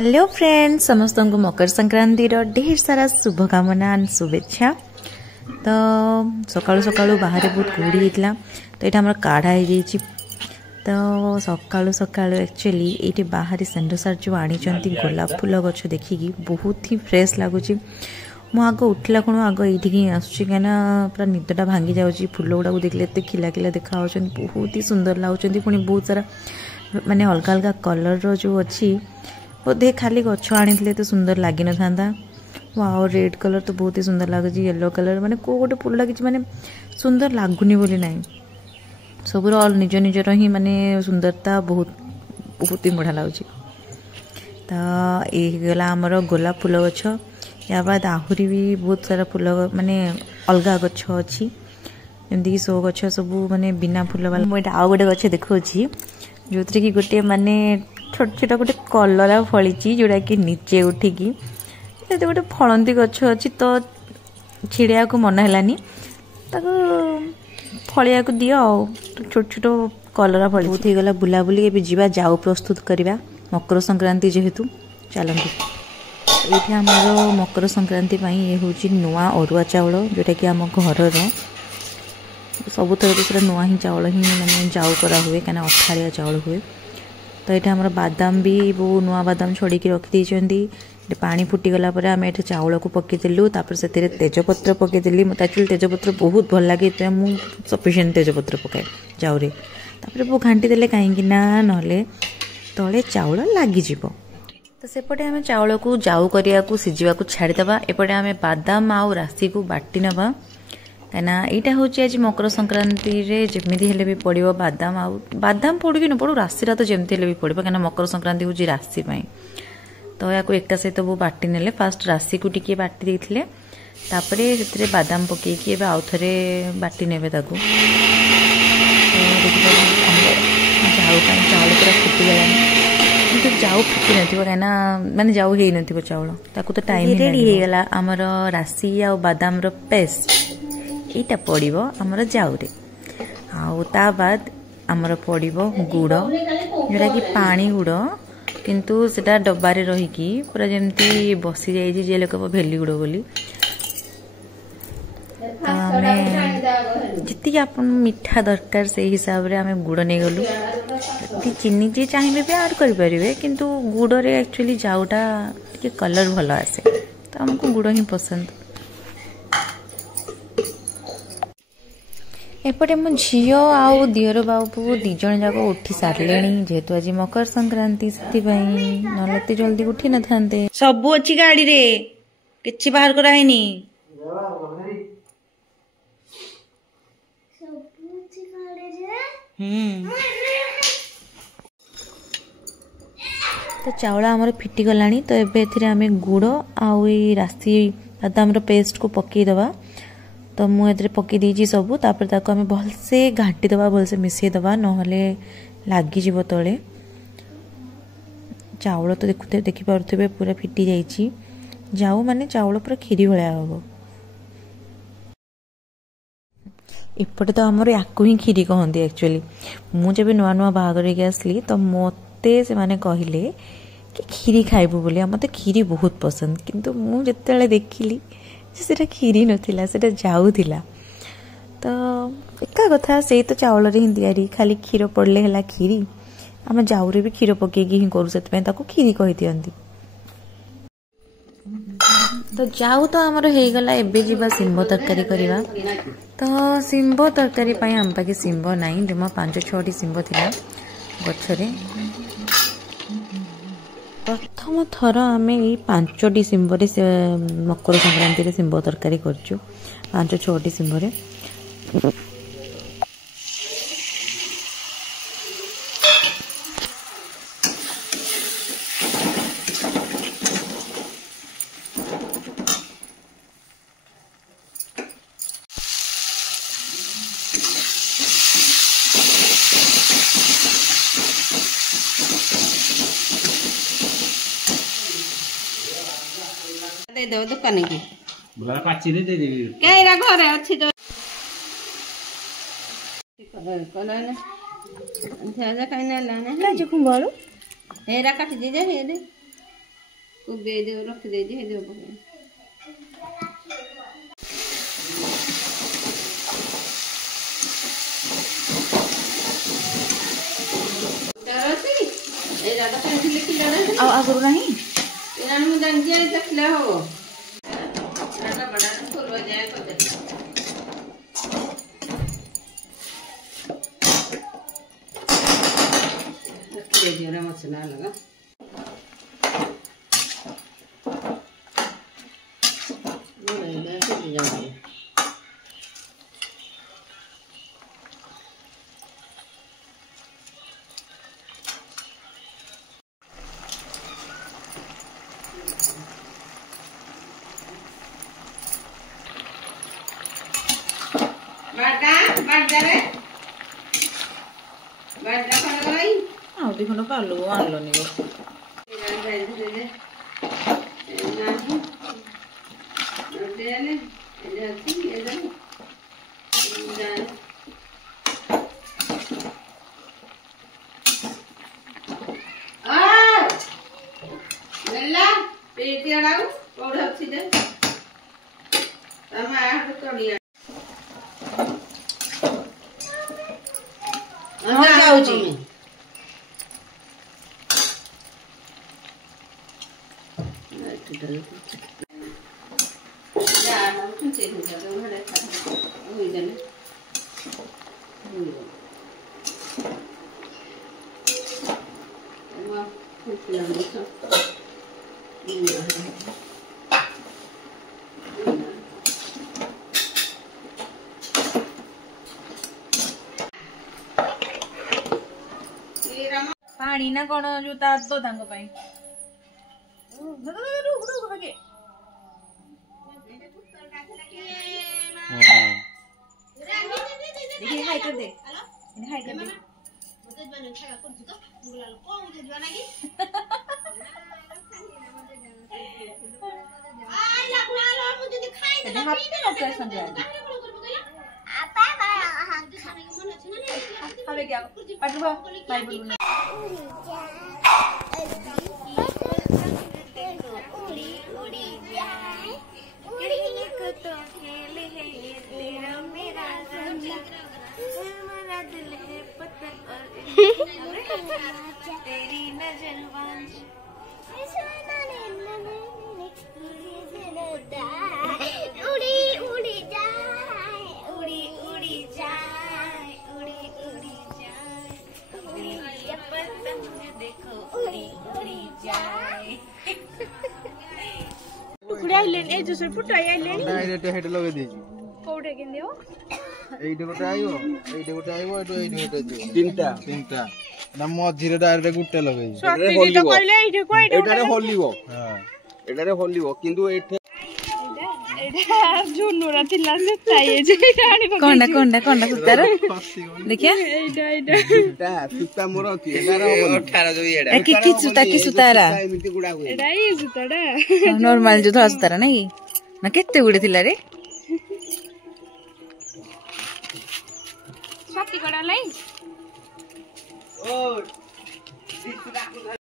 Hello friends, समस्त को मकर संक्रांति ढेर सारा शुभकामना शुभेच्छा। तो सकाळु सकाळु बाहर बहुत कुड़ी होता तो ये आम काढ़ा हो तो सकाळु सकाळु एक्चुअली ये बाहर सेंडो सार जो आनी गोलाप फूल गछ देखिकी बहुत ही फ्रेश लगुच। मु आग उठला कौन आग ये आसूँ कहीं पूरा निदटा भांगी जाऊँगी। फूल गुड़ा देखले एत खिला खिला देखा बहुत ही सुंदर लगुच। पुणी बहुत सारा माने अलग अलग कलर जो अच्छी बोधे खाली गछ आनी तो सुंदर लगी न था। वाओ रेड कलर तो बहुत ही सुंदर लगुच। येलो कलर माने को गोटे फूल लगी माने सुंदर लगुनि बोली ना सब निज निजर ही माने सुंदरता बहुत बहुत ही बढ़िया लगुच। तो ये गला आमर गोलाप फूल गछ। या बाद आहरी भी बहुत सारा फूल माने अलग गछ अच्छी जमीक सो गछ सब माने बिना फूल वाला। मुझे आउ गोटे गछ देखा जो कि गोटे माने छोट छोट गोटे कलरा फली जोड़ा कि नीचे उठिकी गोटे फलंती गछ अच्छी तो छिड़िया को मन है फलिया को दियो छोट छोट कलरा फली बहुत ही गला बुलाबुली। ए जीवा जाऊ प्रस्तुत करवा मकर संक्रांति जेहेतु चलती ये आमर मकर संक्रांति ये हूँ नुआ अरुआ चाउल जोटा कि आम घर सब थर तो नुआ ही चाउल ही मैंने जाऊ करा हुए कहीं अठाड़िया चाउल हुए। तो ये आम बादाम भी वो नुआ बादाम छड़ी रखी पानी फुटीगला आम ये चाउल को पकईदेलु से तेजपत्र पकईदेली। मत एक्चुअली तेजपत्र बहुत भल लगे मुझे सफिसीयंट तेजपत्र पकाए जाऊरे वो घाटी देले कहीं ना तले चाउल लगिज। तो सेपटे आम चाउल को जाऊ करिया को सिझा को छाड़ीदे एपटे आम बादाम आउ राशि को बाटी नवा कहीं यहाँ हूँ आज मकर संक्रांति जमी हेले भी पड़ो बादाम आउ बादाम पड़ू कि न पड़ू राशि तो जमी भी पड़ो कहीं मकर संक्रांति हूँ राशि तो या एका सहित वो बाटी ने फास्ट राशि को टी बाटी देते से बादाम पकईकी आउ थे बाटी ने जाऊ चाउल पूरा फुटीगला तो जाऊ फुटी न कहीं माने जाऊ हो न चाउल ताकू तो टाइम रेडी होगा। आमर राशि आ बादाम पेस्ट यहाँ पड़ो आमर जाऊरे आ बाद आमर पड़ो गुड़ जोटा कि पानी गुड़ किंतु सेटा डब्बारे रहीकि पूरा जमती बसी जाइए जे लोक भेली गुड़ बोली। तो आम जी आप मीठा दरकार से हिसाब से आम गुड़ नहीं गलु। चीनी जी चाहिए भी ऐड करें किंतु गुड़ रे एक्चुअली जाऊटा टे कलर भल आसे तो आमको गुड़ ही पसंद। एपटे मो झील आउ दियर बाबू दीज जाक उठी सारे जेहेतु आज मकर संक्रांति से ना जल्दी उठी न था सब अच्छी गाड़ी रे कि बाहर कराइनी तो चाउल आमर फिटी गलानी। तो एबे आम गुड़ आउ राशि बादाम पेस्ट को पकईदबा तो मुझे पकई देजी सबू तापर आम भलसे घाटीदबा भलसे मिसईदबा नहले लगिज तले। चाउल तो देखिपे पूरा फिटी जाइए जाऊ माने चाउल पूरा खीरी भाया हम। एपटे तो आमर या ही खीरी कहते एक्चुअली। मुझे नुआ नुआ बाहागर आसली तो मते से माने कहले कि खीरी खाइबू बोली मत खीरी बहुत पसंद किंतु मुझे देखिली से खीरी नथिला से जाऊ थिला। तो एका कथा से तो चाउल रे ही तैयारी खाली क्षीर पड़ले है खीरी आम जाऊरे भी क्षीर पकईकी ही करू से खीरी कही दियंती। तो जाऊ तो आमर हो गला एबे जीवा सिंब तरकारी करवा। तो सिंब तरकारी आम पाखे सिंब नाई जमा 5-6टी सिंब थिला गछरे। प्रथम थर आम ये 5टी सिंबरे मकर संक्रांति सिंब तरकारी करछु 5-6टी सिंबरे। दे दो दुकान की बुला पाची दे देबी केरा घरे अछि तो कलर ने ध्यान कहीं ना लाने काजू कुंबारू हेरा काट दीजिए हे दे दे दे रख दे दे दे पकड़ डरती ए दादा कहीं लिखी डरती आगुरु नहीं इनान मु दंजिया देखले हो दादा बड़ा तो बजाय को दे दे दे रे मसला लगा देखो पालू आनलोनी गो पानी ना कौन जो तो तांको पाई देखिए हाई कर दे इन्हें हाई कर दे तेरे हाथ में ना कैसा जाए हमें क्या पटवा भाई बोलूँ तेरी नजर उड़ी उड़ी जाए उड़ी उड़ी जाए उड़ी उड़ी जाए उड़ी पतंग देखो उड़ी उड़ी जाए टुकड़ा आइलेन ए जो फुट आइलेन डायरेक्ट हेड लगे दी कोठे केन दियो एइटे गोटे आइयो एटो एइटे दियो तीनटा ना मझिरे डायरेक्ट गुट्टे लगे सती तो कहले एइटे को एटारे होलिबो हां एटारे होलिबो किंतु एठे एटा जुनुरा थिला से चाहिए जे रानी कोंडा कोंडा कोंडा सुतार देखिया एटा सुता मोर की एटारे 18 जो एडा की सुतारा एमिति गुडा हुए एटा ई सुताडा नॉर्मल जो थोड़ा सुतारा नहीं ना केते गुडे थिला रे सती गडा लाई ओ